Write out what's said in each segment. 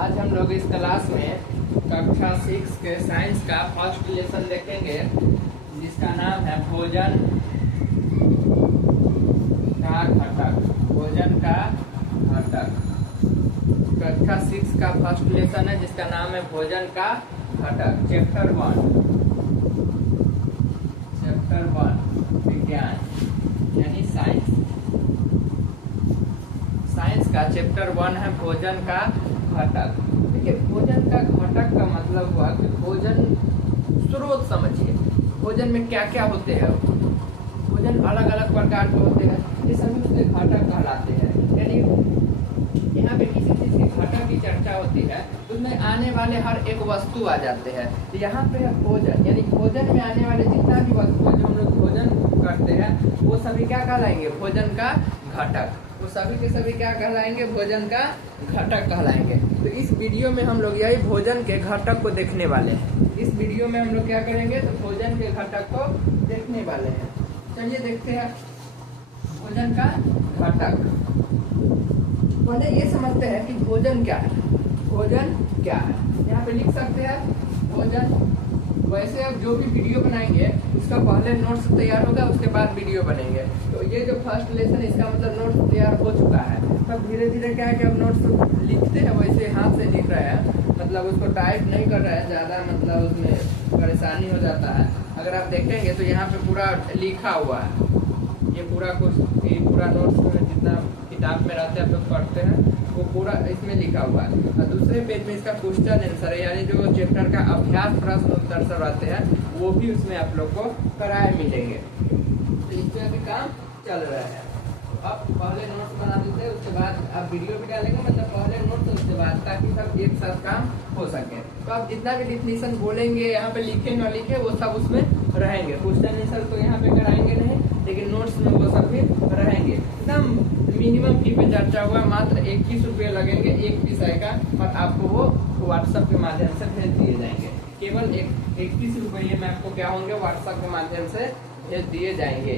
आज हम लोग इस क्लास में कक्षा 6 के साइंस का फर्स्ट लेसन देखेंगे, जिसका नाम है भोजन का घटक। भोजन का घटक कक्षा 6 का फर्स्ट लेसन है, जिसका नाम है भोजन का घटक। चैप्टर 1 विज्ञान यानी साइंस। साइंस का चैप्टर 1 है भोजन का घटक। देखिए, भोजन का घटक का मतलब हुआ कि भोजन स्रोत समझिए। भोजन में क्या क्या होते हैं। भोजन अलग अलग प्रकार के होते हैं, ये सभी उसके घटक कहलाते हैं। यानी यहाँ पे किसी चीज के घटक की चर्चा होती है, उसमें आने वाले हर एक वस्तु आ जाते हैं। तो यहाँ पे है भोजन, यानी भोजन में आने वाले जितना भी वस्तु है जो हम लोग भोजन करते हैं, वो सभी क्या कहलाएंगे? भोजन का घटक। वो सभी के सभी क्या कहलाएंगे? भोजन का घटक कहलाएंगे। तो इस वीडियो में हम लोग यही भोजन के घटक को देखने वाले हैं। इस वीडियो में हम लोग क्या करेंगे? तो भोजन के घटक को देखने वाले हैं। चलिए देखते हैं भोजन का घटक। पहले ये समझते हैं कि भोजन क्या है। भोजन क्या है, यहाँ पे लिख सकते हैं भोजन। वैसे अब जो भी वीडियो बनाएंगे उसका पहले नोट्स तैयार होगा, उसके बाद वीडियो बनेंगे। तो ये जो फर्स्ट लेसन, इसका मतलब नोट्स तैयार हो चुका है। तब धीरे धीरे क्या है कि अब नोट्स लिखते हैं, वैसे हाथ से लिख रहे हैं, मतलब उसको टाइप नहीं कर रहे हैं ज़्यादा, मतलब उसमें परेशानी हो जाता है। अगर आप देखेंगे तो यहाँ पे पूरा लिखा हुआ है। ये पूरा नोट्स में जितना किताब में रहते हैं आप लोग पढ़ते हैं, वो पूरा इसमें लिखा हुआ है। और दूसरे पेज में इसका क्वेश्चन आंसर है, यानी जो चैप्टर का अभ्यास प्रश्न उत्तर सब आते हैं, वो भी उसमें आप लोग को कराए मिलेंगे। तो इसमें भी काम चल रहा है। अब पहले नोट्स बना देते हैं, उसके बाद आप वीडियो भी डालेंगे, मतलब पहले नोट्स उसके बाद, ताकि सब एक साथ काम हो सके। तो आप जितना भी डिफिनीशन बोलेंगे, यहाँ पे लिखे न लिखे, वो सब उसमें रहेंगे। क्वेश्चन आंसर तो यहाँ पे कराएंगे नहीं, लेकिन नोट्स में वो सब भी रहेंगे। एकदम मिनिमम फी पे चर्चा हुआ, मात्र 21 रुपये लगेंगे एक विषय का, और आपको वो व्हाट्सएप के माध्यम से भेज दिए जाएंगे। केवल 21 रुपये में आपको क्या होंगे? व्हाट्सएप के माध्यम से भेज दिए जाएंगे।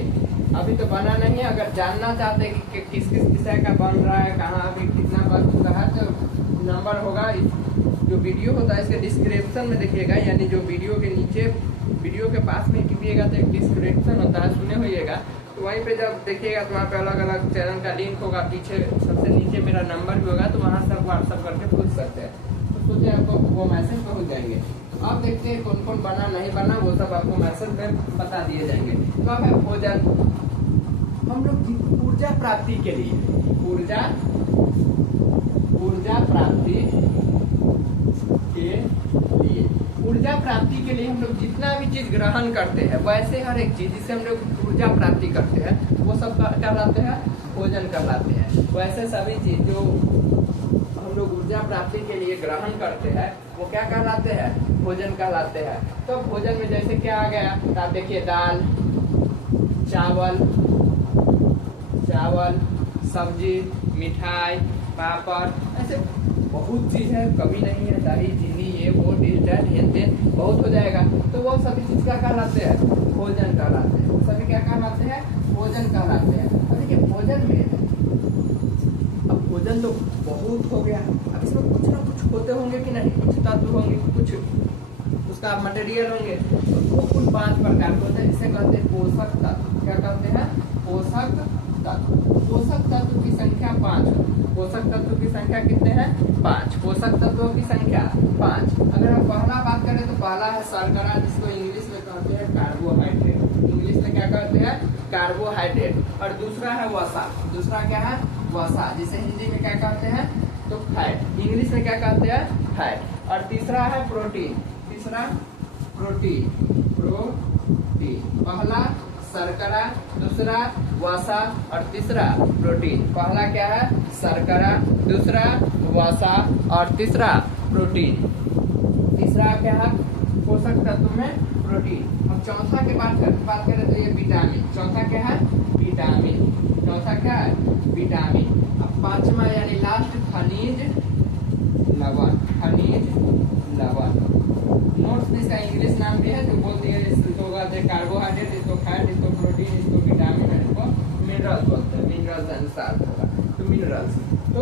अभी तो बना नहीं है। अगर जानना चाहते हैं कि किस किस विषय का बन रहा है, कहाँ अभी कितना बन चुका है, तो नंबर होगा, जो वीडियो होता है इसके डिस्क्रिप्शन में देखिएगा, यानी जो वीडियो के नीचे, वीडियो के पास में टिपिएगा तो एक डिस्क्रिप्शन होता है, सुने होइएगा। तो वहीं पे जब देखिएगा तो वहाँ पे अलग अलग चैनल का लिंक होगा, पीछे सबसे नीचे मेरा नंबर भी होगा, तो वहाँ से आप व्हाट्सअप करके पूछ सकते हैं। तो सोचे आपको वो मैसेज पहुँच जाएंगे। तो अब देखते हैं कौन कौन बना नहीं बना, वो सब आपको मैसेज में बता दिए जाएंगे। तो अब है भोजन। हम लोग ऊर्जा प्राप्ति के लिए, ऊर्जा प्राप्ति के लिए हम लोग जितना भी चीज ग्रहण करते हैं, वैसे हर एक चीज जिससे हम लोग ऊर्जा प्राप्ति करते हैं, वो सब कहलाते हैं भोजन कहलाते हैं। वैसे सभी चीज जो हम लोग ऊर्जा प्राप्ति के लिए ग्रहण करते हैं, वो क्या कहलाते हैं? भोजन कहलाते हैं। तो भोजन में जैसे क्या आ गया? तो आप देखिए, दाल, चावल, सब्जी, मिठाई, पापड़, ऐसे बहुत चीज है, कमी नहीं है। दही, चीनी, ये वो डिजर्ट, हेन बहुत हो जाएगा। तो वो सभी चीज क्या कहलाते हैं? भोजन कहलाते हैं। वो सभी क्या कहलाते हैं? भोजन कहलाते हैं। अब देखिए, भोजन में अब भोजन तो बहुत हो गया, अब इसमें कुछ ना कुछ होते होंगे कि नहीं? कुछ तत्व होंगे, कुछ उसका मटेरियल होंगे। तो वो कुल 5 प्रकार के होते हैं, जिसे कहते हैं पोषक तत्व। क्या कहते हैं? पोषक तत्व। पोषक तत्व की संख्या 5। पोषक तत्व की संख्या कितने हैं? 5। पोषक तत्वों की संख्या 5। अगर हम पहला बात करें तो पहला है शर्करा, जिसको इंग्लिश में कहते हैं कार्बोहाइड्रेट। इंग्लिश में क्या कहते हैं? कार्बोहाइड्रेट। और दूसरा है वसा। दूसरा क्या है? वसा, जिसे हिंदी में क्या कहते हैं? तो फैट। इंग्लिश में क्या कहते हैं? फैट। और तीसरा है प्रोटीन। तीसरा प्रोटीन। पहला शर्करा, दूसरा वसा और तीसरा प्रोटीन। पहला क्या है? शर्करा, दूसरा वसा और तीसरा प्रोटीन। तीसरा क्या है? पोषक तत्व में प्रोटीन। अब चौथा के बात करें तो ये विटामिन। चौथा क्या है? विटामिन। चौथा क्या है? विटामिन। अब पांचवा यानी लास्ट, खनिज लवण। खनिज लवण। नोट्स में इसका इंग्लिश नाम भी है, जो बोलते हैं इसको कार्बोहाइड्रेट, इसको फैट, इसको प्रोटीन, इसको विटामिन, इसको मिनरल्स बोलते हैं। मिनरल्स अनुसार होगा तो मिनरल्स। तो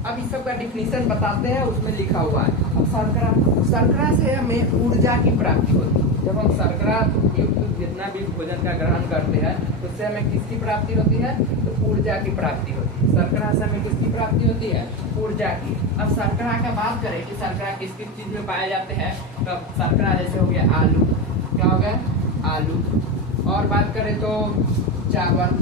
अब इस सब का डिफिनीशन बताते हैं, उसमें लिखा हुआ है। अब शर्करा, शर्करा से हमें ऊर्जा की प्राप्ति होती है। जब हम शर्करा युक्त जितना भी भोजन का ग्रहण करते हैं तो उससे हमें किसकी प्राप्ति होती है? तो ऊर्जा की प्राप्ति होती है। शर्करा से हमें किसकी प्राप्ति होती है? ऊर्जा की। अब शर्करा का बात करें कि शर्करा किस किस चीज में पाए जाते हैं, तो शर्करा जैसे हो गया आलू, क्या हो गया? आलू। और बात करें तो चावल,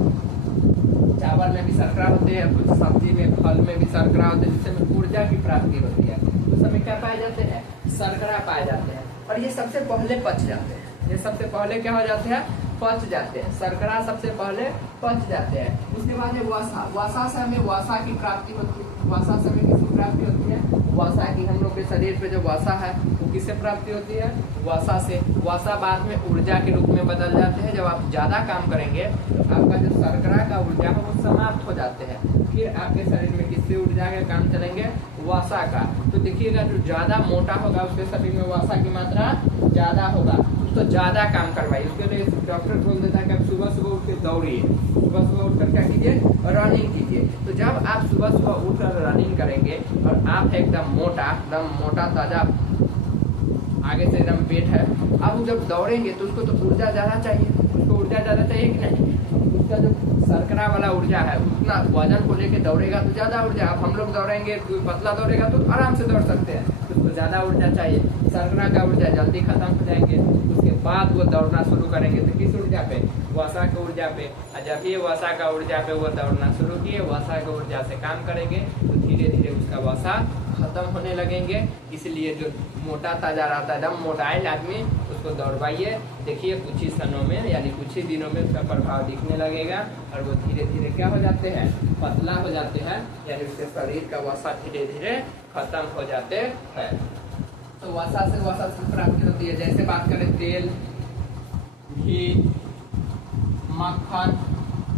चावल में भी शर्करा होते हैं, कुछ सब्जी में, फल में भी शर्करा होते हैं, जिससे हमें ऊर्जा की प्राप्ति होती है। उस समय क्या पाए जाते हैं? शर्करा पाए जाते हैं। और ये सबसे पहले पच जाते हैं। ये सबसे पहले क्या हो जाते हैं? पच जाते हैं। शर्करा सबसे पहले पच जाते हैं। उसके बाद है वसा। वसा से हमें वसा की प्राप्ति होती है। वसा से हमें किसकी प्राप्ति होती है? वसा की। हम लोग के शरीर पे जो वसा है वो किससे प्राप्ति होती है? वसा से। वसा बाद में ऊर्जा के रूप में बदल जाते हैं। जब आप ज्यादा काम करेंगे तो आपका जो शर्करा का ऊर्जा है वो समाप्त हो जाते हैं। फिर आपके शरीर में किससे ऊर्जा के काम चलेंगे? वसा का। तो देखिएगा जो ज्यादा मोटा होगा उसके शरीर में वसा की मात्रा ज्यादा होगा, उसको ज्यादा काम करवाइए। उसके लिए डॉक्टर बोल देता है कि आप सुबह सुबह उठ के दौड़िए, सुबह सुबह उठकर क्या कीजिए? रनिंग कीजिए। तो जब आप सुबह सुबह उठकर रनिंग करेंगे और आप एकदम मोटा ताजा, आगे से एकदम पेट है, अब जब दौड़ेंगे तो उसको तो ऊर्जा ज्यादा चाहिए। उसको ऊर्जा ज्यादा चाहिए कि नहीं? उसका जो शर्करा वाला ऊर्जा है उतना वजन को लेके दौड़ेगा तो ज्यादा ऊर्जा। अब हम लोग दौड़ेंगे, कोई पतला दौड़ेगा तो आराम से दौड़ सकते हैं, उसको ज्यादा ऊर्जा चाहिए। शर्करा का ऊर्जा जल्दी खत्म हो जाएंगे, उसके बाद वो दौड़ना शुरू करेंगे तो किस ऊर्जा पे? वसा के ऊर्जा पे। और जब ये वसा का ऊर्जा पे वो दौड़ना शुरू किए, वसा के ऊर्जा से काम करेंगे तो धीरे धीरे उसका वसा खत्म होने लगेंगे। इसलिए जो मोटा ताजा रहता है, एकदम मोटाइल आदमी, उसको दौड़वाइए। देखिए कुछ ही क्षणों में यानी कुछ ही दिनों में उसका प्रभाव दिखने लगेगा और वो धीरे धीरे क्या हो जाते हैं? पतला हो जाते हैं, यानी उसके शरीर का वसा धीरे धीरे खत्म हो जाते हैं। तो वसा से प्राप्ति होती है। जैसे बात करें तेल, घी, मक्खन,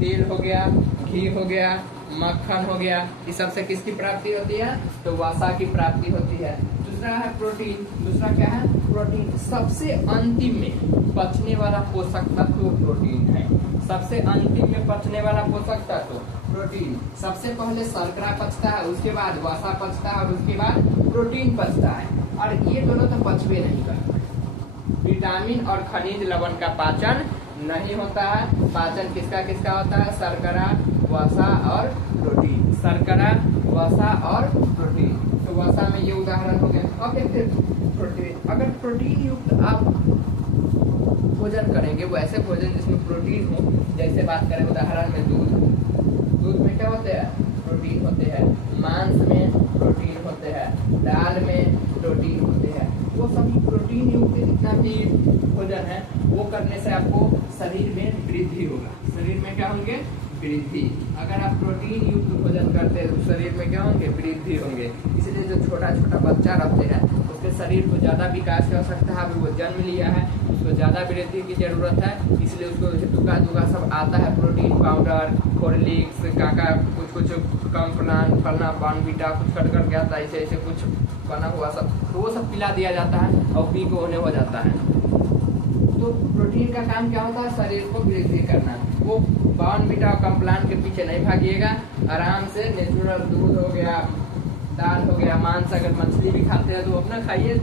तेल हो गया, घी हो गया, मक्खन हो गया, इस सबसे किसकी प्राप्ति होती है? तो वसा की प्राप्ति होती है। दूसरा है प्रोटीन। दूसरा क्या है? प्रोटीन। सबसे अंतिम में पचने वाला पोषक तत्व प्रोटीन है। सबसे अंतिम में पचने वाला पोषक तत्व प्रोटीन। सबसे पहले शर्करा पचता है, उसके बाद वसा पचता है और उसके बाद प्रोटीन पचता है। और ये दोनों तो पचवे नहीं करते। विटामिन और खनिज लवण का पाचन नहीं होता है। पाचन किसका किसका होता है? शर्करा, वसा और प्रोटीन। शर्करा, वसा और प्रोटीन। तो वसा में ये उदाहरण हो गए। अब देखते प्रोटीन। अगर प्रोटीन युक्त आप भोजन करेंगे, वो ऐसे भोजन जिसमें प्रोटीन हो, जैसे बात करें उदाहरण में दूध में क्या होते हैं? प्रोटीन होते हैं। मांस में प्रोटीन होते हैं। दाल में प्रोटीन होते हैं। वो सभी प्रोटीन युक्त जितना भी भोजन है वो करने से आपको शरीर में वृद्धि होगा। शरीर में क्या होंगे? वृद्धि। अगर आप प्रोटीन युक्त भोजन करते हैं तो शरीर में क्या होंगे? वृद्धि होंगे। इसलिए जो छोटा छोटा बच्चा रहते हैं उसके शरीर को ज्यादा विकास कर सकता है। अभी वो जन्म लिया है, उसको ज्यादा वृद्धि की जरूरत है, इसलिए उसको दुका सब आता है। प्रोटीन पाउडर, हॉर्लिक्स, काका कुछ कॉम्प्लान, फलना, बॉर्नविटा, कुछ कर करके आता है, ऐसे कुछ बना हुआ सब, तो वो सब पिला दिया जाता है और पी को होने हो जाता है। तो प्रोटीन का काम क्या होता है? शरीर को वृद्धि करना। वो बॉर्नविटा और कॉम्प्लान के पीछे नहीं भागिएगा, आराम से नेचुरल दूध हो गया, दाल हो गया, मांस, अगर मछली भी खाते हैं तो अपना खाइए।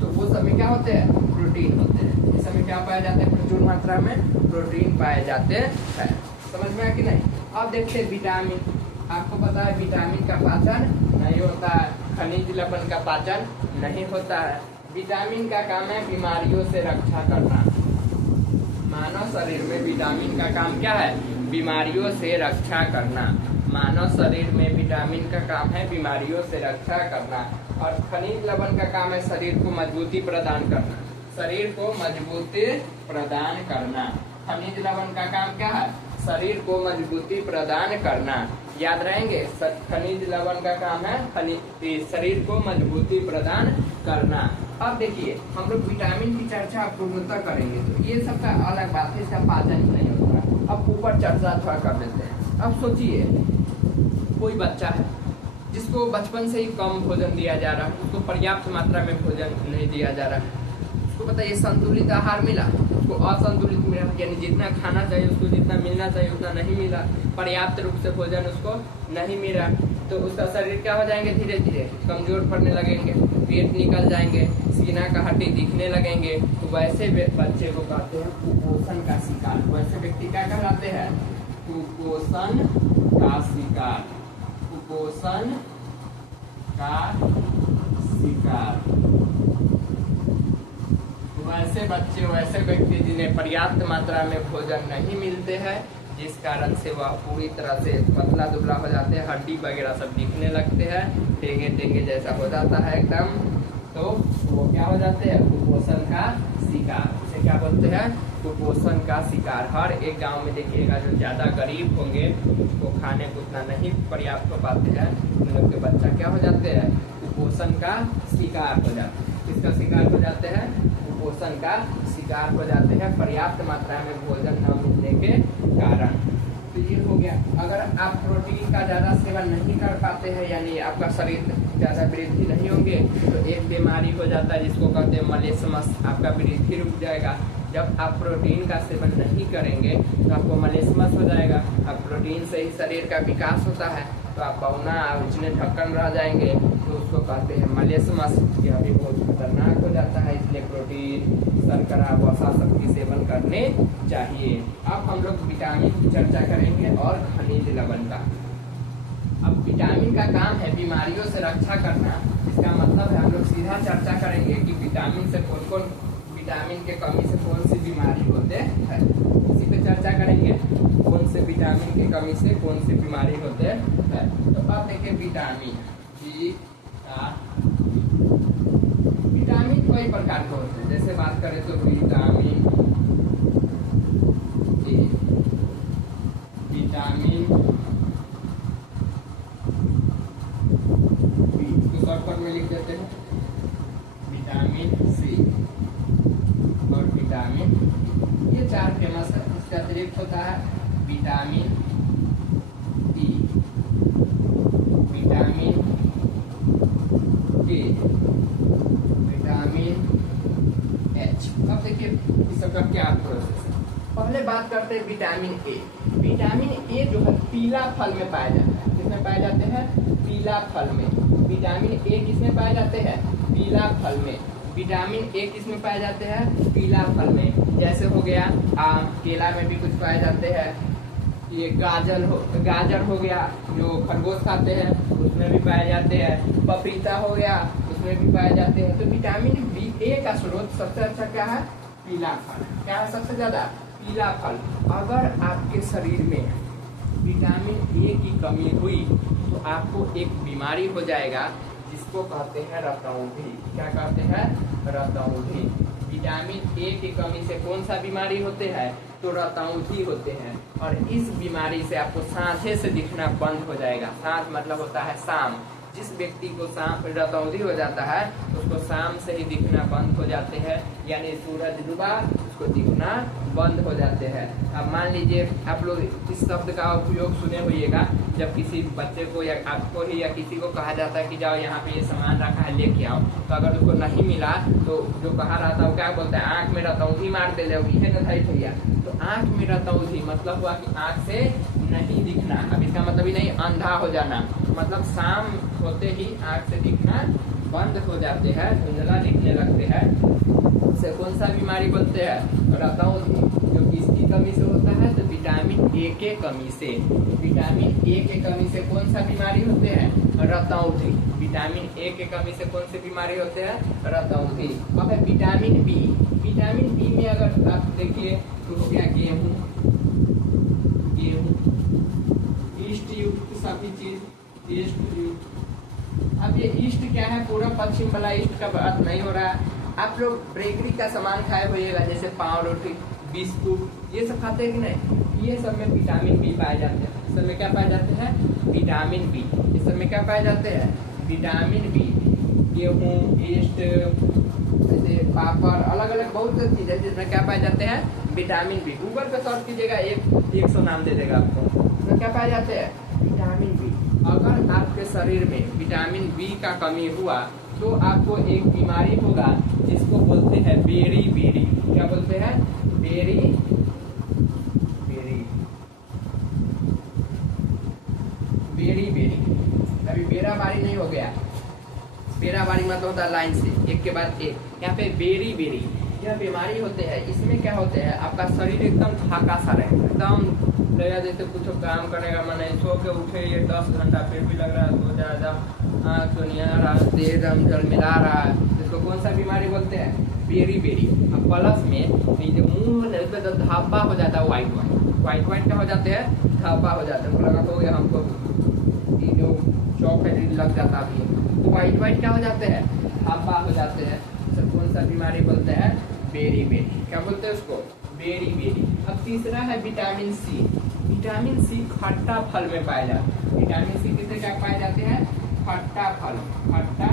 तो वो सब में क्या होते हैं? प्रोटीन होते हैं। इस समय क्या पाए जाते हैं? प्रचुर मात्रा में प्रोटीन पाए जाते हैं। समझ में आया कि नहीं? अब देखते हैं विटामिन। आपको पता है विटामिन का पाचन नहीं होता है, खनिज लवण का पाचन नहीं होता है। विटामिन का काम है बीमारियों से रक्षा करना। मानव शरीर में विटामिन का काम क्या है? बीमारियों से रक्षा करना। मानव शरीर में विटामिन का काम है बीमारियों से रक्षा करना। और खनिज लवण का काम है शरीर को मजबूती प्रदान करना। शरीर को मजबूती प्रदान करना। खनिज लवण का काम क्या है? शरीर को मजबूती प्रदान करना। याद रहेंगे, खनिज लवण का काम है शरीर को मजबूती प्रदान करना। अब देखिए हम लोग विटामिन की चर्चा पूर्णतः करेंगे तो ये सबका अलग बात है, इसका पाचन ही नहीं होता। अब ऊपर चर्चा थोड़ा कर लेते हैं। अब सोचिए कोई बच्चा है जिसको बचपन से ही कम भोजन दिया जा रहा है, उसको पर्याप्त मात्रा में भोजन नहीं दिया जा रहा है। उसको बताइए संतुलित आहार मिला, उसको असंतुलित मिला, यानी जितना खाना चाहिए उसको जितना मिलना चाहिए उतना नहीं मिला, पर्याप्त रूप से भोजन उसको नहीं मिला, तो उसका शरीर क्या हो जाएंगे, धीरे धीरे कमजोर पड़ने लगेंगे, पेट निकल जाएंगे, सीना का हड्डी दिखने लगेंगे। तो वैसे बच्चे को कहते हैं कुपोषण का शिकार। वैसे व्यक्ति क्या कहलाते हैं, कुपोषण का शिकार, कुपोषण का शिकार। वैसे बच्चे, वैसे व्यक्ति जिन्हें पर्याप्त मात्रा में भोजन नहीं मिलते हैं, जिस कारण से वह पूरी तरह से पतला दुबला हो जाते हैं, हड्डी वगैरह सब दिखने लगते हैं, टेंगे टेंगे जैसा हो जाता है एकदम, तो वो क्या हो जाते हैं, कुपोषण का शिकार। इसे क्या बोलते हैं, कुपोषण का शिकार। हर एक गांव में देखिएगा जो ज्यादा गरीब होंगे, उसको खाने को उतना नहीं पर्याप्त हो पाते हैं, उन लोग के बच्चा क्या हो जाते हैं, कुपोषण का शिकार हो जाते हैं। किसका शिकार हो जाते हैं, कुपोषण का शिकार हो जाते हैं, पर्याप्त मात्रा में भोजन न मिलने के कारण। तो ये हो गया। अगर आप प्रोटीन का ज्यादा सेवन नहीं कर पाते हैं, यानी आपका शरीर ज्यादा वृद्धि नहीं होंगे, तो एक बीमारी हो जाता है जिसको कहते हैं मलेस्मस, आपका वृद्धि रुक जाएगा। जब आप प्रोटीन का सेवन नहीं करेंगे तो आपको मलेस्मस हो जाएगा। अब प्रोटीन से ही शरीर का विकास होता है, तो आप बौना उचने ढक्कन रह जाएंगे, तो उसको कहते हैं मलेस्मस। यह भी बहुत खतरनाक हो जाता है, इसलिए प्रोटीन, शर्करा, वसा सबकी सेवन करने चाहिए। अब हम लोग विटामिन की चर्चा करेंगे और खनिज लवण का। अब विटामिन का काम है बीमारियों से रक्षा करना। इसका मतलब है हम लोग सीधा चर्चा करेंगे कि विटामिन से कौन कौन, विटामिन के कमी से कौन सी बीमारी होते हैं, इसी पे चर्चा करेंगे। कौन से विटामिन की कमी से कौन सी बीमारी होते हैं। तो अब देखिए विटामिन विटामिन कई प्रकार के होते हैं। जैसे बात करें तो विटामिन ए, विटामिन बी, तो शॉर्टकट में लिख देते हैं विटामिन सी और विटामिन, ये चार फेमस है। इसके अतिरिक्त होता है विटामिन ई, विटामिन के, विटामिन एच। अब देखिए इस सबका क्या प्रोसेस है। पहले बात करते हैं विटामिन ए। विटामिन ए जो है पीला फल में पाया जाता है। किसमें पाए जाते हैं, पीला फल में। विटामिन ए किसमें पाए जाते हैं, पीला फल में। विटामिन ए किसमें पाए जाते हैं, पीला फल में। जैसे हो गया आम, केला में भी कुछ पाए जाते हैं। ये गाजर हो गया, जो खरगोश खाते हैं उसमें भी पाए जाते हैं। पपीता हो गया, उसमें भी पाए जाते हैं। तो विटामिन बी ए का स्रोत सबसे अच्छा क्या है, पीला फल। क्या है सबसे ज्यादा, पीला फल। अगर आपके शरीर में विटामिन ए की कमी हुई तो आपको एक बीमारी हो जाएगा जिसको कहते हैं रतौंधी। क्या कहते हैं, रतौंधी। विटामिन ए की कमी से कौन सा बीमारी होते हैं, तो रतौंधी होते हैं। और इस बीमारी से आपको सांझे से दिखना बंद हो जाएगा। सांझ मतलब होता है शाम। जिस व्यक्ति को रतौंधी हो जाता है उसको शाम से ही दिखना बंद हो जाते हैं, यानी सूरज डूबा उसको दिखना बंद हो जाते हैं। अब मान लीजिए आप लोग इस शब्द का उपयोग सुने होइएगा, जब किसी बच्चे को या आपको ही या किसी को कहा जाता है कि जाओ यहाँ पे ये सामान रखा है लेके आओ, तो अगर उसको नहीं मिला तो जो कहा रहता है वो क्या बोलता है, आँख में रतौंधी मार दे लोगी है ना भैया। तो आँख में रतौंधी मतलब हुआ कि आँख से नहीं दिखना। अब इसका मतलब ही नहीं अंधा हो जाना, मतलब शाम होते ही आँख से दिखना बंद हो जाते हैं, धुंधला दिखने लगते हैं। उससे कौन सा बीमारी बोलते हैं, रतौंधी। जो किसकी कमी से होता है, तो विटामिन ए के कमी से। विटामिन ए के कमी से कौन सा बीमारी होते हैं, रतौंधी। विटामिन ए के कमी से कौन सी बीमारी होते हैं, रतौंधी। अब है विटामिन बी। विटामिन बी में अगर आप देखिए तो हो गया गेहूँ, ईस्ट युक्त सभी चीज, ईस्ट युक्त। अब ये ईस्ट क्या है, पूरा पश्चिम वाला ईस्ट का बात नहीं हो रहा है। आप लोग बेकरी का सामान खाए होइएगा, जैसे पाव रोटी, बिस्कुट, ये सब खाते हैं कि नहीं, ये सब में विटामिन बी पाए जाते हैं। इस सब में क्या पाए जाते हैं, विटामिन बी। इस सब में क्या पाए जाते हैं, विटामिन बी। गेहूँ, ईस्ट, जैसे पापड़, अलग अलग बहुत सी चीज है जिसमें क्या पाए जाते हैं, विटामिन बी। गूगल पे सर्च कीजिएगा, 100 नाम दे देगा आपको। इसमें क्या पाए जाते हैं, विटामिन बी। अगर आपके शरीर में विटामिन बी का कमी हुआ तो आपको एक बीमारी होगा जिसको बोलते हैं बेरी बेरी। क्या बोलते हैं, बेरी बेरी बेरी बेरी। अभी बेरा बारी नहीं हो गया, बेरा बारी मतलब होता है लाइन से एक के बाद एक। यहाँ पे बेरी बेरी यह बीमारी होते हैं। इसमें क्या होते हैं, आपका शरीर एकदम थाका सा रहेगा, एकदम लगेगा जैसे कुछ काम करेगा मन नहीं, सो के उठे ये 10 घंटा फिर भी लग रहा है सो जा, आँख तो नहीं आ रहा, देह दम जलमिला रहा है। इसको कौन सा बीमारी बोलते हैं, बेरी बेरी। अब प्लस में ये जो मुंह में तो धापा हो जाता है, व्हाइट व्हाइट क्या हो जाते हैं, धापा हो जाता है। लगा तो हमको ये जो चौक है लग जाता है, तो व्हाइट क्या हो जाते हैं, धापा हो जाते हैं। सर कौन सा बीमारी बोलते हैं, बेरी बेरी। क्या बोलते हैं उसको, बेरी बेरी। अब तीसरा है विटामिन सी। विटामिन सी खट्टा फल में पाए जाते हैं। विटामिन सी किसे क्या पाए जाते हैं, खट्टा फल, खट्टा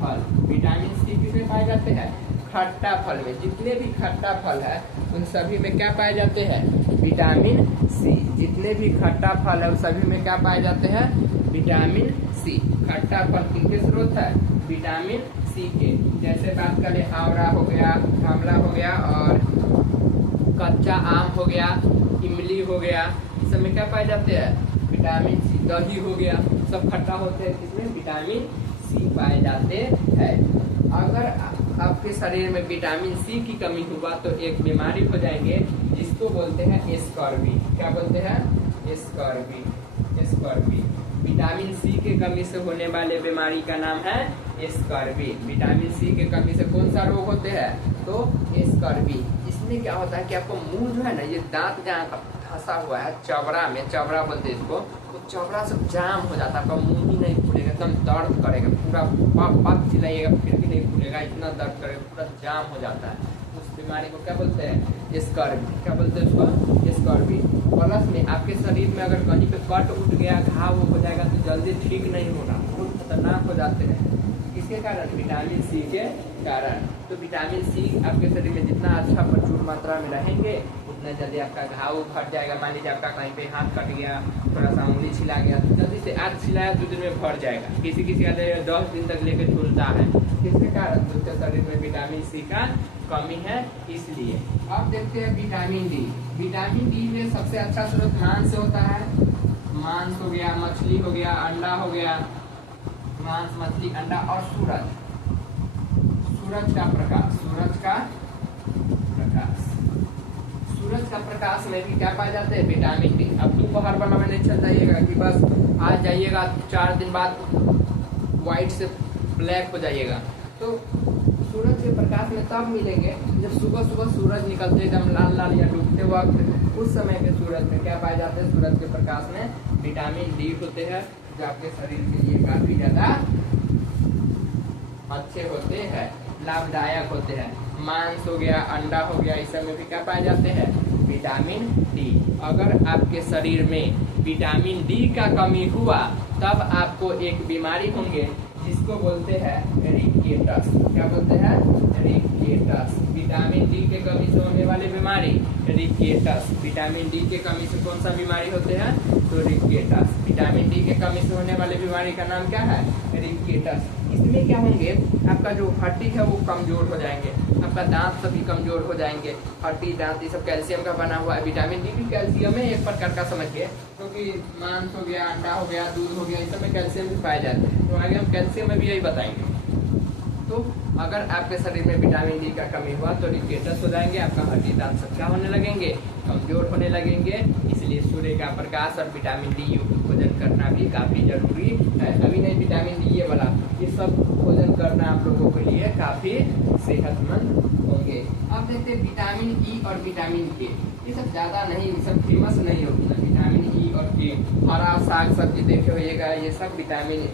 फल। विटामिन सी किसे पाए जाते हैं, खट्टा फल में। जितने भी खट्टा फल है उन सभी में क्या पाए जाते हैं, विटामिन सी। जितने भी खट्टा फल है उन सभी में क्या पाए जाते हैं, विटामिन सी। खट्टा फल किनके स्रोत है, विटामिन सी के। जैसे बात करें आवरा हो गया, आंवला हो गया और कच्चा आम हो गया, इमली हो गया, इस सब में क्या पाए जाते हैं, विटामिन सी। दही हो गया, सब खट्टा होते हैं, इसमें विटामिन सी पाए जाते हैं। अगर आपके शरीर में विटामिन सी की कमी हुआ तो एक बीमारी हो जाएंगे जिसको बोलते हैं स्कर्वी। क्या बोलते हैं, स्कर्वी, स्कर्वी। विटामिन सी के कमी से होने वाले बीमारी का नाम है स्कर्वी। विटामिन सी के कमी से कौन सा रोग होते हैं, तो स्कर्वी। इसमें क्या होता है कि आपको मुंह जो है ना, ये दांत जहाँ फंसा हुआ है चबड़ा में, चबड़ा बोलते हैं इसको, तो चबड़ा सब जाम हो जाता है, आपका मुंह ही नहीं खुलेगा, एकदम दर्द करेगा, पूरा पप चिल्लाइएगा फिर भी नहीं खुलेगा, इतना दर्द करेगा, पूरा जाम हो जाता है। उस बीमारी को क्या बोलते हैं, स्कर्वी। क्या बोलते हैं उसको, स्कर्वी। प्लस में आपके शरीर में अगर कहीं पे कट उठ गया, घाव हो जाएगा तो जल्दी ठीक नहीं होना, बहुत खतरनाक हो जाते हैं। किसके कारण, विटामिन सी के कारण। तो विटामिन सी आपके शरीर में जितना अच्छा प्रचुर मात्रा में रहेंगे उतना जल्दी आपका घाव फट जाएगा। मान लीजिए आपका कहीं पे हाथ कट गया, थोड़ा सा उंगली छिला गया, तो जल्दी से आज छिलाया 2 दिन में भर जाएगा। किसी किसी का 10 दिन तक लेके झूलता है, किसके कारण, उसके शरीर में विटामिन सी का कमी है इसलिए। अब देखते हैं विटामिन डी। विटामिन डी में सबसे अच्छा स्रोत मांस से होता है। मांस हो गया, मछली हो गया, अंडा हो गया, मांस, मछली, अंडा और सूरज, सूरज का प्रकाश, सूरज का प्रकाश, सूरज का प्रकाश में भी क्या पाए जाते हैं, विटामिन डी। अब दोपहर वाला में नहीं चल जाइएगा कि बस आज जाइएगा 4 दिन बाद व्हाइट से ब्लैक हो जाइएगा। तो सूरज के प्रकाश में तब मिलेंगे जब सुबह सुबह सूरज निकलते एकदम लाल लाल या डूबते वक्त, उस समय के सूरज में क्या पाए जाते हैं, सूरज के प्रकाश में विटामिन डी होते हैं, जो आपके शरीर के लिए काफी ज्यादा अच्छे होते हैं, लाभदायक होते हैं। मांस हो गया, अंडा हो गया, इस सब में भी क्या पाए जाते हैं, विटामिन डी। अगर आपके शरीर में विटामिन डी का कमी हुआ तब आपको एक बीमारी होंगे जिसको बोलते हैं रिकेटस। क्या बोलते हैं, रिकेटस। विटामिन डी के कमी से होने वाली बीमारी रिकेटस। विटामिन डी के कमी से कौन सा बीमारी होते हैं, तो रिकेटस। विटामिन डी के कमी से होने वाली बीमारी का नाम क्या है, रिकेटस। इसमें क्या होंगे, आपका जो हड्डी है वो कमजोर हो जाएंगे, आपका दांत सभी कमजोर हो जाएंगे। हड्डी, दांत, ये सब कैल्शियम का बना हुआ है। विटामिन डी भी कैल्शियम है एक प्रकार का, समझिए, क्योंकि मांस हो गया, अंडा हो गया, दूध हो गया, इस सब में कैल्शियम भी पाए जाते हैं। तो आगे हम कैल्शियम में भी यही बताएंगे। तो अगर आपके शरीर में विटामिन डी का कमी हुआ तो रिकेटस हो जाएंगे, आपका हड्डी, दांत सब क्या होने लगेंगे, कमजोर होने लगेंगे। इसलिए सूर्य का प्रकाश और विटामिन डी युक्त भोजन करना भी काफी जरूरी है। अभी नहीं, विटामिन डी ये वाला, ये सब भोजन करना आप लोगों के लिए काफी सेहतमंद होंगे। अब देखते हैं विटामिन ई और विटामिन के। ये सब ज्यादा नहीं, सब फेमस नहीं होती है। विटामिन ई और के, हरा साग सब्जी देखे होइएगा, ये सब विटामिन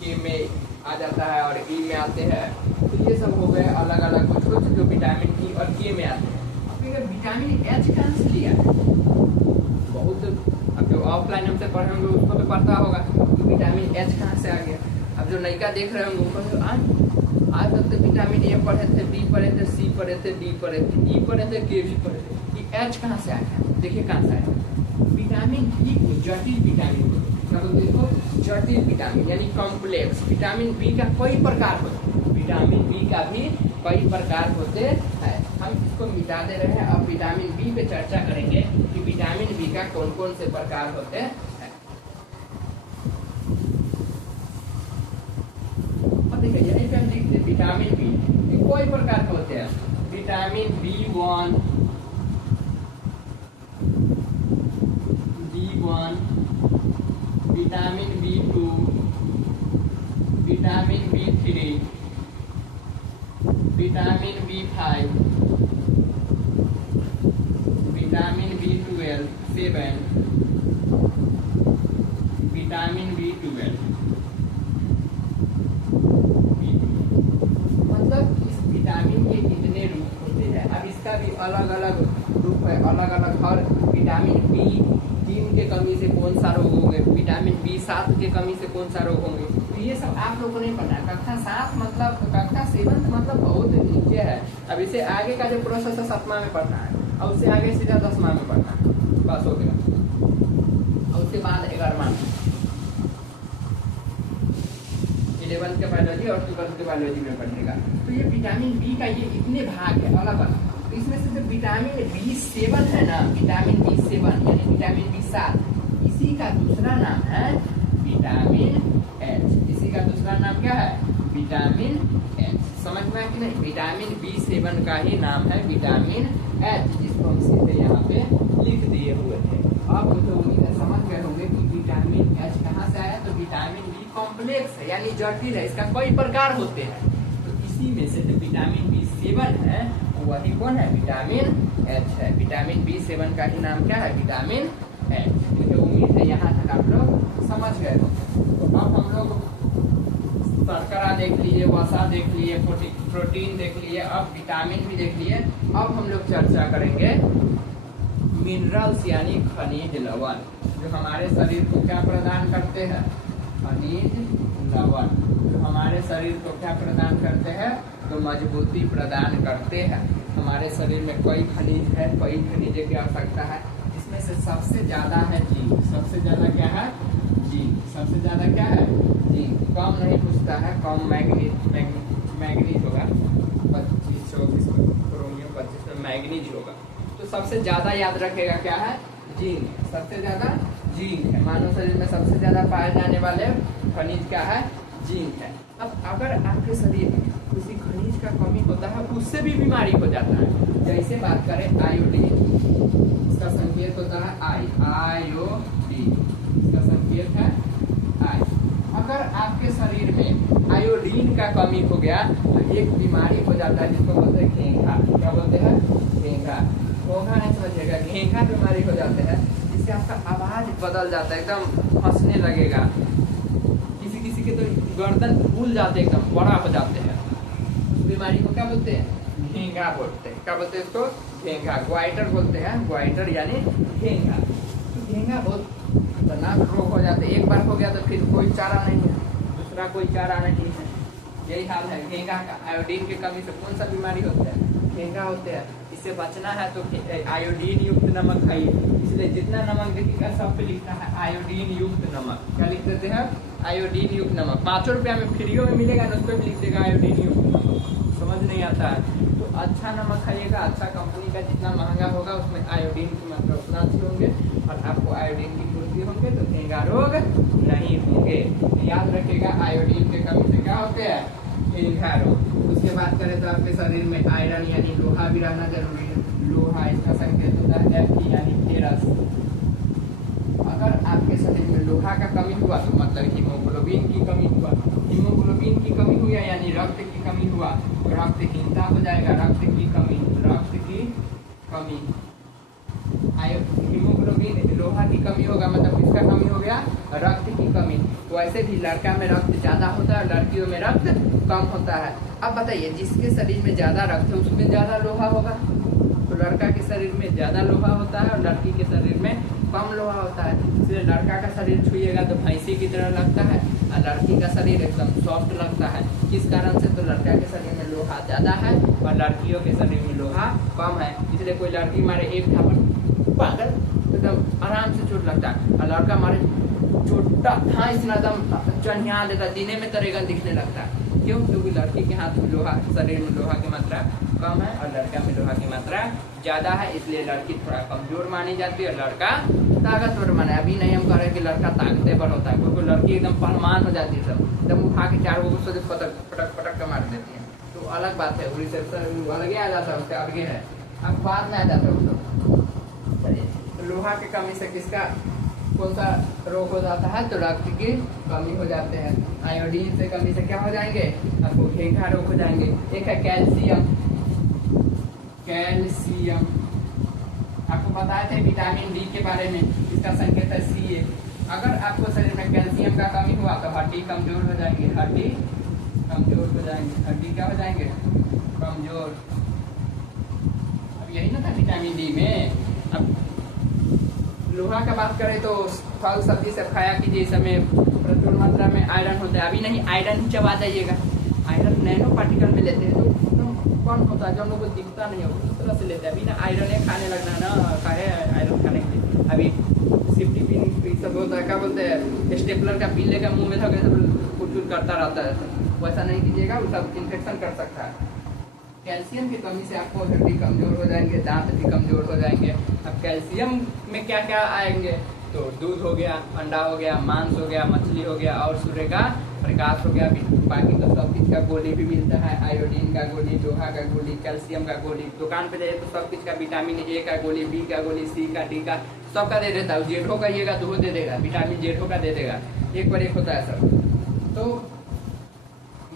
के में आ जाता है और ई में आते हैं। तो ये सब हो गए अलग अलग कुछ कुछ जो विटामिन ई और के में आते हैं। अब विटामिन एच कहाँ से लिया है, बहुत अब जो ऑफलाइन हमसे पढ़े होंगे उसको तो पता होगा कि विटामिन एच कहाँ से आ गया। अब जो नयिका देख रहे होंगे उनको आज तक तो विटामिन ए पढ़े थे, बी पढ़े थे, सी पढ़े थे, डी पढ़े थे, ई पढ़े थे, के भी पढ़े थे, कि एच कहाँ से आ गया, देखिए कहाँ से आया। विटामिन ई को जटिल विटामिन, क्या बोलते हैं इसको, जटिल विटामिन यानी कॉम्प्लेक्स। विटामिन बी का कई प्रकार होते हैं, विटामिन बी का भी कई प्रकार होते हैं। हम इसको मिटा दे रहे हैं। अब विटामिन बी पे चर्चा करेंगे कि विटामिन बी का कौन कौन से प्रकार होते हैं। अब देखिए यहीं पे हम लिखते हैं विटामिन बी कोई प्रकार के होते हैं। Vitamin B1, vitamin B2, vitamin B3, vitamin B5, vitamin B12, 7, vitamin B12। मतलब इस विटामिन के कितने रूप होते हैं। अब इसका भी अलग अलग रूप है, अलग अलग। हर विटामिन B3 के कमी से कौन सा रोग होंगे, विटामिन B7 के कमी से कौन सा रोग होंगे, तो ये सब आप लोगों को नहीं पढ़ना है। कक्षा 7 मतलब कक्षा 7 मतलब बहुत नीचे है। अब इसे आगे का जो प्रोसेस है 7वां में पढ़ना है, और उससे आगे सीधा 10वां में पढ़ना है, बस हो गया। और उसके बाद 11वां 11th के बायोलॉजी और 12th के बायोलॉजी में पढ़ेगा। तो ये विटामिन बी का ये इतने भाग है अलग अलग। तो इसमें से जो विटामिन B7 है ना, विटामिन B7 यानी विटामिन B7, इसी का दूसरा नाम है विटामिन H। इसी का दूसरा नाम क्या है, विटामिन H। समझ में कि नहीं, विटामिन B7 का ही नाम है विटामिन H, जिसको हम सीधे यहाँ पे लिख दिए हुए थे। अब तो उम्मीद है समझ गए होंगे कि विटामिन H कहाँ से आया। तो विटामिन बी कॉम्प्लेक्स है यानी जटिल है, इसका कई प्रकार होते हैं। तो इसी में से जो विटामिन B7 है वही कौन है, विटामिन H है। विटामिन B7 का ही नाम क्या है, विटामिन H। मुझे उम्मीद है यहाँ तक आप लोग समझ गए होंगे। तो अब हम लोग शर्करा देख लिए, वसा देख लिए, प्रोटीन देख लिए, अब विटामिन भी देख लिए। अब हम लोग चर्चा करेंगे मिनरल्स यानी खनिज लवण, जो हमारे शरीर को क्या प्रदान करते हैं, खनिज लवण, जो हमारे शरीर को क्या प्रदान करते हैं, तो मजबूती प्रदान करते हैं। हमारे शरीर में कई खनिज है, कई खनिज की आवश्यकता है। इसमें से सबसे ज्यादा है जिंक। सबसे ज्यादा क्या है, जिंक। सबसे ज्यादा क्या है, जिंक। कम नहीं पूछता है, कम मैग्नीज होगा 25, 24, क्रोमियम 25 में मैग्नीज होगा। तो सबसे ज्यादा याद रखेगा क्या है, जिंक। सबसे ज्यादा जिंक है। मानव शरीर में सबसे ज्यादा पाए जाने वाले खनिज क्या है, जिंक है। अब अगर आपके शरीर में किसी खनिज का कमी होता है उससे भी बीमारी हो जाता है। जैसे बात करें आयोडीन, इसका संकेत होता है आयोडीन, इसका संकेत है आई। अगर आपके शरीर में आयोडीन का कमी हो गया तो एक बीमारी हो जाता है जिसको बोलते हैं घेंघा। क्या बोलते हैं, घेंघा। घोंघा नहीं समझिएगा, घेंघा बीमारी हो जाते हैं, जिससे आपका आवाज बदल जाता है, एकदम हंसने लगेगा। किसी किसी के तो गर्दन फूल जाते, एकदम बड़ा हो जाते हैं। उस बीमारी को क्या बोलते हैं, घेंघा बोलते हैं। क्या बोलते हैं इसको, घेंघा। ग्वाइटर बोलते हैं, ग्वाइटर यानी घेंघा। तो घेंघा बहुत खतरनाक रोग हो जाते हैं। एक बार हो गया तो फिर कोई चारा नहीं है, दूसरा कोई चारा नहीं है। यही हाल है घेंघा का। आयोडीन की कमी से कौन सा बीमारी होता है, घेंघा होते हैं। इससे बचना है तो आयोडीन युक्त नमक खाइए। इसलिए जितना नमक देखिएगा सब पे लिखता है आयोडीन युक्त नमक। क्या लिख देते हैं, आयोडीन युक्त नमक। 5 रुपया में फ्रीओ में मिलेगा ना, उस पर भी लिख देगा आयोडीन युक्त नमक। समझ नहीं आता है तो अच्छा नमक खाइएगा, अच्छा कंपनी का। जितना महंगा होगा उसमें आयोडीन की मात्रा उतना अच्छी होंगे, और आपको आयोडीन की पूर्ति होंगे तो घेंघा रोग नहीं होंगे। याद रखिएगा आयोडीन के कमी से क्या होते हैं, घेंघा रोग। उसके बाद करें तो आपके शरीर में आयरन यानी लोहा भी रहना जरूरी है। लोहा, इसका संकेत होता है Fe यानी फेरस। अगर आपके शरीर में लोहा का कमी हुआ तो मतलब हीमोग्लोबिन की कमी हुआ। हीमोग्लोबिन की कमी हुई यानी रक्त की कमी हुआ, तो रक्तहीनता हो जाएगा। रक्त की कमी, रक्त की कमी। हीमोग्लोबिन, लोहा की कमी होगा मतलब किसका कमी हो गया, रक्त की कमी। तो ऐसे भी लड़का में रक्त ज्यादा होता है, लड़कियों में रक्त कम होता है। अब बताइए जिसके शरीर में ज्यादा रक्त है उसमें ज्यादा लोहा होगा, तो लड़का के शरीर में ज्यादा लोहा होता है और लड़की के शरीर में कम लोहा होता है। इसलिए लड़का का शरीर छुइएगा तो भैंसी की तरह लगता है, और लड़की का शरीर एकदम सॉफ्ट लगता है। किस कारण से, तो लड़का के शरीर में लोहा ज्यादा है और लड़कियों के शरीर में लोहा कम है। इसलिए कोई लड़की मारे एक थापड़ पागल एकदम आराम से चोट लगता है, और लड़का मारे छोटा था इतना एकदम चढ़िया देता, दिने में तरेगन दिखने लगता है। क्यों? क्योंकि लड़की के हाथ में लोहा, शरीर में लोहा की मात्रा कम है और लड़का में लोहा की मात्रा ज़्यादा है, इसलिए लड़की थोड़ा कमजोर मानी जाती है और लड़का ताकतवर माना है। अभी नहीं हम कह रहे कि लड़का ताकतवर होता है, क्योंकि लड़की एकदम पहलवान हो जाती है, सब एकदम उठा के 4 को सोचे पटक पटक पटक के मार देती है, तो अलग बात है। रिसेप्शन अलग आ जाता है, उससे अलगे है, अब बाद में आ जाता है वो सब। चलिए, तो लोहा की कमी से किसका कौन सा रोग हो जाता है? तो रक्त की कमी हो जाते हैं। आयोडीन से कमी से क्या हो जाएंगे? आपको घेंघा रोग हो जाएंगे। एक है कैल्शियम, कैल्शियम आपको बताए थे विटामिन डी के बारे में, इसका संकेत है Ca। अगर आपको शरीर में कैल्शियम का कमी हुआ तो हड्डी कमजोर हो जाएंगे, हड्डी कमजोर हो जाएंगे, हड्डी क्या हो जाएंगे? कमजोर। अब यही ना था विटामिन डी में। अब लोहा का बात करें तो फल सब्जी सब खाया कीजिए, इस समय प्रचुर मात्रा में आयरन होता है। अभी नहीं, आयरन ही चबा जाइएगा। आयरन नैनो पार्टिकल में लेते हैं तो एकदम कौन होता है, जो हम लोग को दिखता नहीं होगा उस तरह से लेते हैं। अभी ना आयरन खाने लगना है ना, खाए आयरन खाने के लिए। अभी सेफ्टी पिन सब होता है, क्या बोलते हैं, स्टेपलर का पिन लेकर मुँह में धके सब कुछ करता रहता है, वैसा नहीं कीजिएगा, वो सब इन्फेक्शन कर सकता है। कैल्शियम की कमी से आपको हड्डी कमजोर हो जाएंगे, दांत भी कमजोर हो जाएंगे। अब कैल्शियम में क्या क्या आएंगे? तो दूध हो गया, अंडा हो गया, मांस हो गया, मछली हो गया और सूर्य का प्रकाश हो गया। बाकी तो सब चीज का गोली भी मिलता है, आयोडीन का गोली, लोहा का गोली, कैल्शियम का गोली। दुकान पे जाइए तो सब चीज का विटामिन ए का गोली, बी का गोली, सी का, डी का, सबका दे देता है। जेठो का कहिएगा तो वो दे देगा, विटामिन जेठो का दे देगा, एक पर एक होता है सब। तो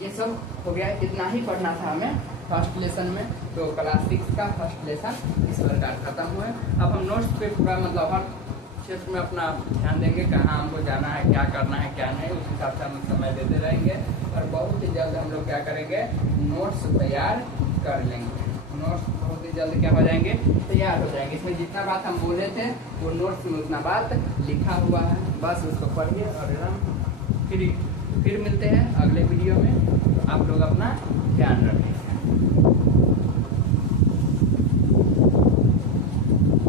ये सब हो गया, इतना ही पढ़ना था हमें फर्स्ट लेसन में। तो क्लास 6 का फर्स्ट लेसन इस प्रकार खत्म हुआ है। अब हम नोट्स पे पूरा मतलब हर क्षेत्र में अपना ध्यान देंगे, कहाँ हमको जाना है, क्या करना है, क्या नहीं, उस हिसाब से हम समय देते रहेंगे और बहुत ही जल्द हम लोग क्या करेंगे, नोट्स तैयार कर लेंगे। नोट्स बहुत ही जल्द क्या हो जाएंगे, तैयार हो जाएंगे। इसमें जितना बात हम बोले थे वो नोट्स में उतना बात लिखा हुआ है, बस उसको पढ़िए और एकदम फिर मिलते हैं अगले वीडियो में। तो आप लोग अपना ध्यान रखें।